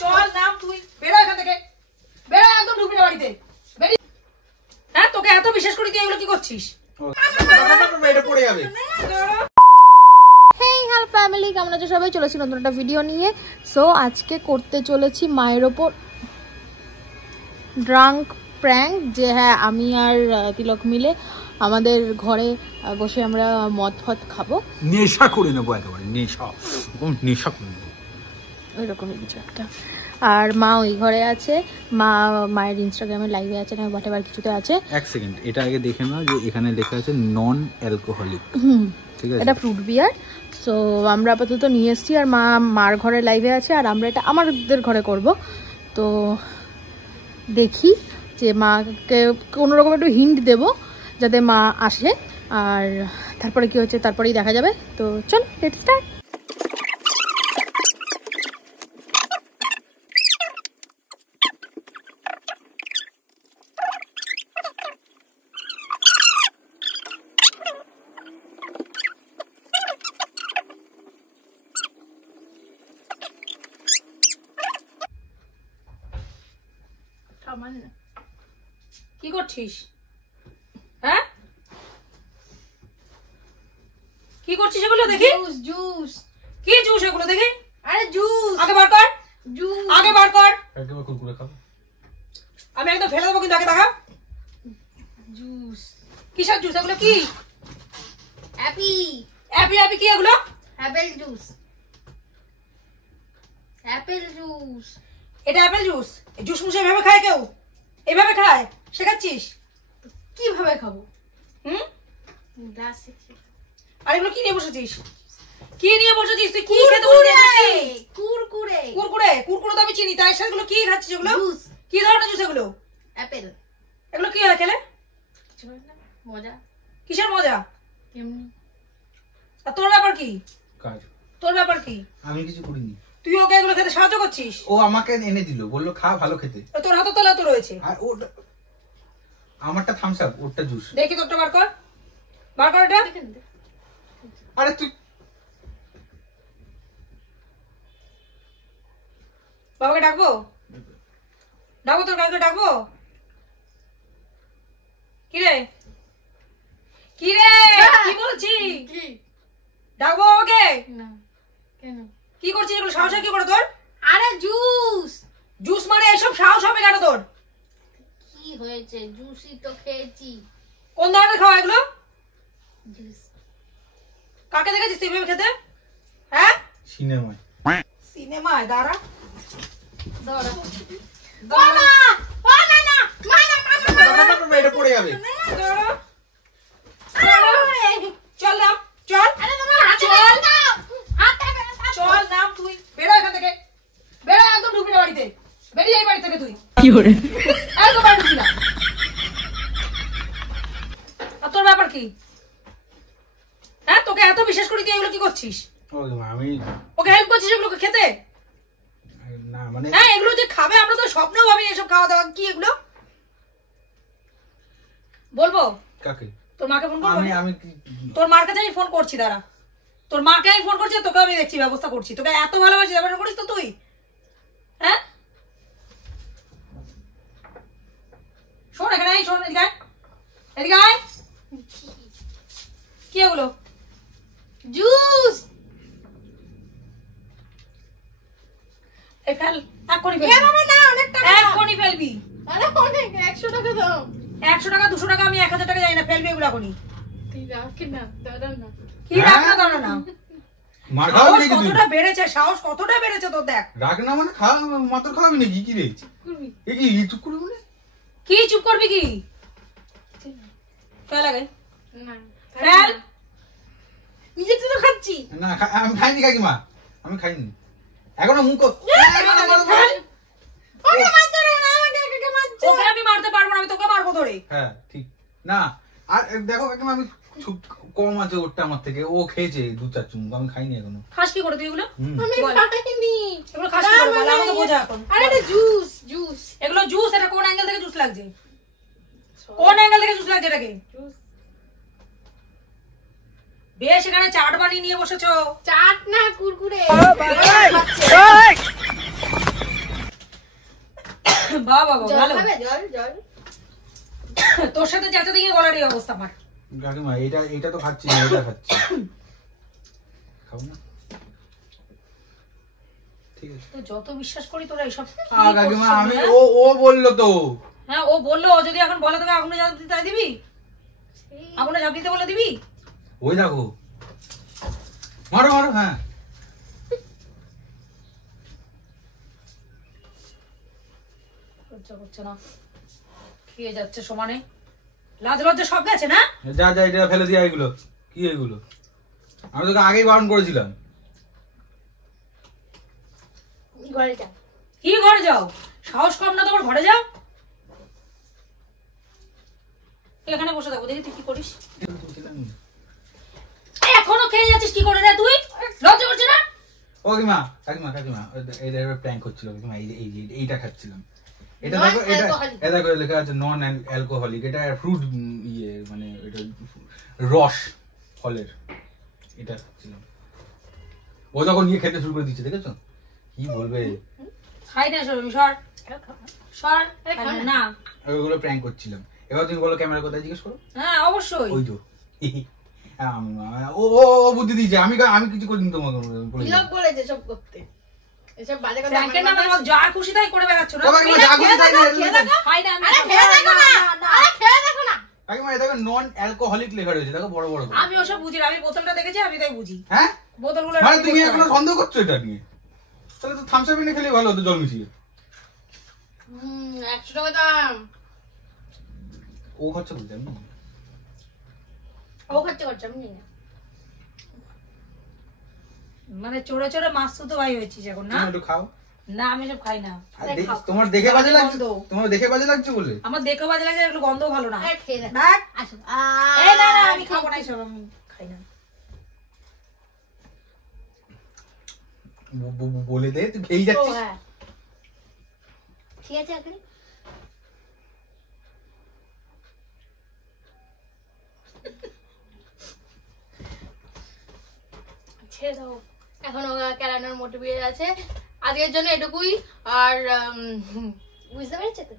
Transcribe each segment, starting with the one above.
চল নাম তুই বেরো এখান থেকে, বেরো একদম ঢুকবি না বাড়িতে। হ্যাঁ তোকে এত বিশ্বাস করি, তুই এগুলো কি করছিস? পড়ে যাবে। হেই হ্যালো ফ্যামিলি, কেমন আছো সবাই? চলেছি নতুন একটা ভিডিও নিয়ে। সো আজকে করতে চলেছি মায়ের ওপর ড্রাঙ্ক প্র্যাঙ্ক। যে হ্যাঁ, আমি আর তিলক মিলে আমাদের ঘরে বসে আমরা মদ ফদ খাবো, নেশা করে নেবো, একেবারে নেশা নেশা করে নেবো, ওইরকমই কিছু একটা। আর মা ওই ঘরে আছে, মায়ের ইনস্টাগ্রামে লাইভে আছে না হোয়াট এভার কিছুতে আছে। এক সেকেন্ড, এটা আগে দেখে নাও যে এখানে লেখা আছে নন অ্যালকোহলিক, ঠিক আছে? এটা ফ্রুট বিয়ার। সো আমরা আপাতত নিয়ে এসেছি, আর মার ঘরে লাইভে আছে, আর আমরা এটা আমাদের ঘরে করব। তো দেখি যে মাকে কোনোরকম একটু হিন্ট দেবো যাতে মা আসে, আর তারপরে কি হচ্ছে তারপরেই দেখা যাবে। তো চল লেটস স্টার্ট। কি করছিস? হ্যাঁ কি করছিস এগুলো দেখি? জুস। কি জুস এগুলো দেখি? আরে জুস আগে বার কর, জুস আগে বার কর। একবার কুরকুরে খাও। আমি একদম ফেলে দেবো কিন্তু, আগে দেখা। জুস কিসের জুস এগুলো? কি অ্যাপি অ্যাপি অ্যাপি কি এগুলো? Apple juice Apple juice. এটা অ্যাপেল জুস? জুস মুস এভাবে খায় কেউ? এভাবে খায়? শেখাচ্ছিস? কিভাবে খাবো? হুম, গ্লাসে। আর এগুলো কি নিয়ে বসেছিস? কি নিয়ে বসেছিস তুই? কি খেতে বসেছিস? কুরকুরে। কুরকুরে? কুরকুরে তো আমি চিনি, তাই সেগুলো কি খাচ্ছিস এগুলো? জুস। কি ধরনের জুস এগুলো? অ্যাপেল। এগুলো কি হয় খেলে? কিছু হয় না, মজা কিসের মজা? এমনি। আর তোর ব্যাপার কি? কাজ তোর ব্যাপার কি? আমি কিছু করিনি। তুই ওকে এগুলো খেতে সাহায্য করছিস? ও আমাকে এনে দিল, বললো খা, ভালো খেতে। তোর হাতে তলা তো রয়েছে। আর ওটা আমারটা থামস আপ, ওরটা জুস। দেখি তোরটা বার কর, বার কর এটা। আরে তুই বাবাকে ডাকবো? ডাকবো তোর কাউকে ডাকবো? কিরে কিরে কি বলছি? ডাকবো বাবাকে? না কেন? কি করছিস এগুলো? সাহস হয় কি করে তোর? আরে জুস। জুস মানে এসব সাহস হবে কেন তোর? কি হয়েছে? জুসই তো খেয়েছি। কোন ধরনের খাওয়া এগুলো? জুস। কাকে দেখেছিস তুই এভাবে খেতে? হ্যাঁ সিনেমায়। সিনেমায়? দাঁড়া দাঁড়া মামা ও না না মামা এটা পড়ে যাবে। দাঁড়া। চল নাম, চল। আরে তোমার হাতে চল দাও, হাতে চল নাম তুই, বেরো এখান থেকে, বেরো একদম ঢুকবি না বাড়িতে। বেরিয়ে এই বাড়ি থেকে তুই। কি করে? একদম বাড়ি ঢুকবি না। আর তোর ব্যাপার কি? হ্যাঁ তোকে এত বিশ্বাস করি, তুই এগুলো কি করছিস? আমি ওকে হেল্প করছিস এগুলোকে খেতে? না মানে হ্যাঁ এগুলো যে খাবে আমরা তো স্বপ্নেও ভাবি এসব খাওয়া দাওয়া। কি এগুলো বলবো? কাকে? তোর মাকে ফোন করবো? আমি তোর মার কাছে আমি ফোন করছি, দাঁড়া। তোর মাকে আমি ফোন করছি, তোকে আমি দেখছি ব্যবস্থা করছি। তোকে এত ভালোবাসি, ব্যবস্থা করিস তো তুই? হ্যাঁ শোন এখানে আয়, শোন এদিকে আয়, এদিকে আয়। কি এগুলো? জুস। এই ফেল, এক্ষুনি ফেলবি। না অনেক টাকা। এক্ষুনি ফেলবি। আরে অনেক 100 টাকা দাও। 100 টাকা 200 টাকা, আমি 1000 টাকা যাই না, ফেলবি এগুলো এখনই। তুই রাখি না, দাদা না। কি রাখনা দাঁড়া না? মার খাওয়াবি সাহস নাকি তুই? কতটা বেড়েছে, সাহস কতটা বেড়েছে তোর দেখ। রাখ না মানে খা, মাত্র খাওয়াবি নাকি? কি রে এ কি চুপ করে বলে? কি চুপ করবি কি? ফেল আগে, না ফেল। নিজে তো খাচ্ছি। না আমি খাইনি কাকিমা, আমি খাইনি এখনো মুখ। ফেল। ওকে মারছো না, আমাকে একা মারছো। ওকে আমি মারতে পারবো না, আমি তোকে মারবো ধরে। হ্যাঁ ঠিক না। আর দেখো কাকিমা, আমি খুব কম আছে ওরটা আমার থেকে, ও খেয়েছে 2-4 চুমুক, আমি খাইনি এখনো। খাস কি করে তুই এগুলো? আমি বল। খাইনি। এগুলো খাস কি করে বল, আমাকে বোঝা এখন। আরে এটা জুস জুস। এগুলো জুস? এটা কোন অ্যাঙ্গেল থেকে জুস লাগছে? কোন অ্যাঙ্গেল থেকে জুস লাগছে এটাকে? জুস। বেশ এখানে চাট বানিয়ে নিয়ে বসেছো। চাট না কুরকুরে। বাবা জল ভালো খাবে? জল জল তোর সাথে চেঁচাতে গিয়ে গলার এই অবস্থা আমার। কাকিমা এটা তো খাচ্ছি না, এটা খাচ্ছি। খাবো না, ঠিক আছে। তো যত বিশ্বাস করি তোরা এইসব কাকিমা আমি ও বললো তো। হ্যাঁ ও বললো, ও যদি এখন বলে তোকে আগুনে ঝাঁপ দিতে তাই দিবি? আগুনে ঝাঁপ দিতে বলে দিবি? ওই দেখো, মারো মারো। হ্যাঁ করছে না, খেয়ে যাচ্ছে সমানে, লাজ লজ্জা সব গেছে না। যা যা, এটা ফেলে দিয়া। এগুলো কি? এগুলো আমি তোকে আগেই বারণ করেছিলাম। ঘরে যা। কি ঘরে যাও? সাহস কম না তোমার? ঘরে যাও, এখানে বসে থাকো, দেখি তুই কি করিস। এখনো খেয়ে যাচ্ছিস কি করে রে তুই? লজ্জা করছে না? ও কাকিমা কাকিমা কাকিমা, এটা প্র্যাঙ্ক করছিল কাকিমা। এইটা খাচ্ছিলাম। এটা দেখো, এটা দেখো লেখা আছে নন অ্যালকোহলিক। এটা ফ্রুট মানে এটা রস ফলের। এটা খাচ্ছিলাম। ও যখন নিয়ে খেতে শুরু করে দিচ্ছে, দেখেছো কি বলবে? খাই না সর সর না, ওইগুলো প্র্যাঙ্ক করছিলাম। এবার তুমি বলো ক্যামেরা কোথায়, জিজ্ঞেস করো। হ্যাঁ অবশ্যই। ওই তো ও বুদ্ধি দিয়েছে। আমি কিছু করিনি তোমাকে বলে। লোক বলেছে সব করতে, এসব বাজে কথা। প্র্যাঙ্কের নামে আমার যা খুশি তাই করে বেড়াচ্ছ না? খাই না আমি। আরে খেয়ে দেখো না, আরে খেয়ে দেখো না। কাকিমা এটা নন অ্যালকোহলিক লেখা রয়েছে, দেখো বড় বড় করে। আমি ওসব বুঝি না, আমি বোতলটা দেখেছি, আমি তাই বুঝি। হ্যাঁ বোতলগুলো মানে তুমি এখনো সন্দেহ করছো এটা নিয়ে? তাহলে তো থামস আপ এনে খেলে ভালো হতো, জল মিশিয়ে। 100 টাকা দাম। ও খরচা করতে আমি ও খরচা করছে, আমি জানি না। মানে চোরে চোরে মাছ তো ভাই হয়েছিস এখন না? তুমি একটু খাও। না আমি সব খাই না। তোমার দেখে বাজে লাগছে, গন্ধ। তোমার দেখে বাজে লাগছে বলে। আমার দেখে বাজে লাগে, এগুলো গন্ধ ভালো না। আরে খেয়ে দেখ। দেখ। আসো। এই না না, আমি খাবো না এসব, আমি খাই না। বলে দে, তুই খেয়ে ও যাচ্ছিস। হ্যাঁ ঠিক আছে এখন। ছেড়ে দাও, এখন ও ক্যারানোর মোটিভে আছে। আজকের জন্য এটুকুই। আর বুঝতে পেরেছে তো?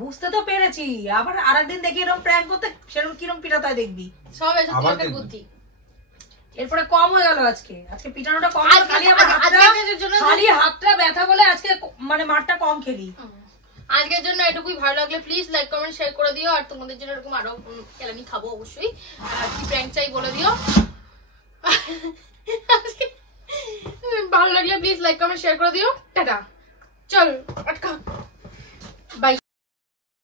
বুঝতে তো পেরেছি, আবার আরেকদিন দেখি এরকম প্র্যাঙ্ক করতে, সেরকম কিরকম পিটাতে হয় দেখবি। সব এসব আবার লোকের দেখবো। বুদ্ধি। এরপরে কম হয়ে গেল আজকে পিটানোটা কম হলো, খালি আমার আজকের জন্য খালি হাতটা ব্যথা বলে আজকে মানে মারটা কম খেলি। আজকের জন্য এটুকুই। ভালো লাগলে প্লিজ লাইক কমেন্ট শেয়ার করে দিও। আর তোমাদের জন্য এরকম আরো কেলানি খাবো অবশ্যই। আর কি প্র্যাঙ্ক চাই বলে দিও। ভালো লাগলে প্লিজ লাইক কমেন্ট শেয়ার করে দিও। টাটা। চল আটকা।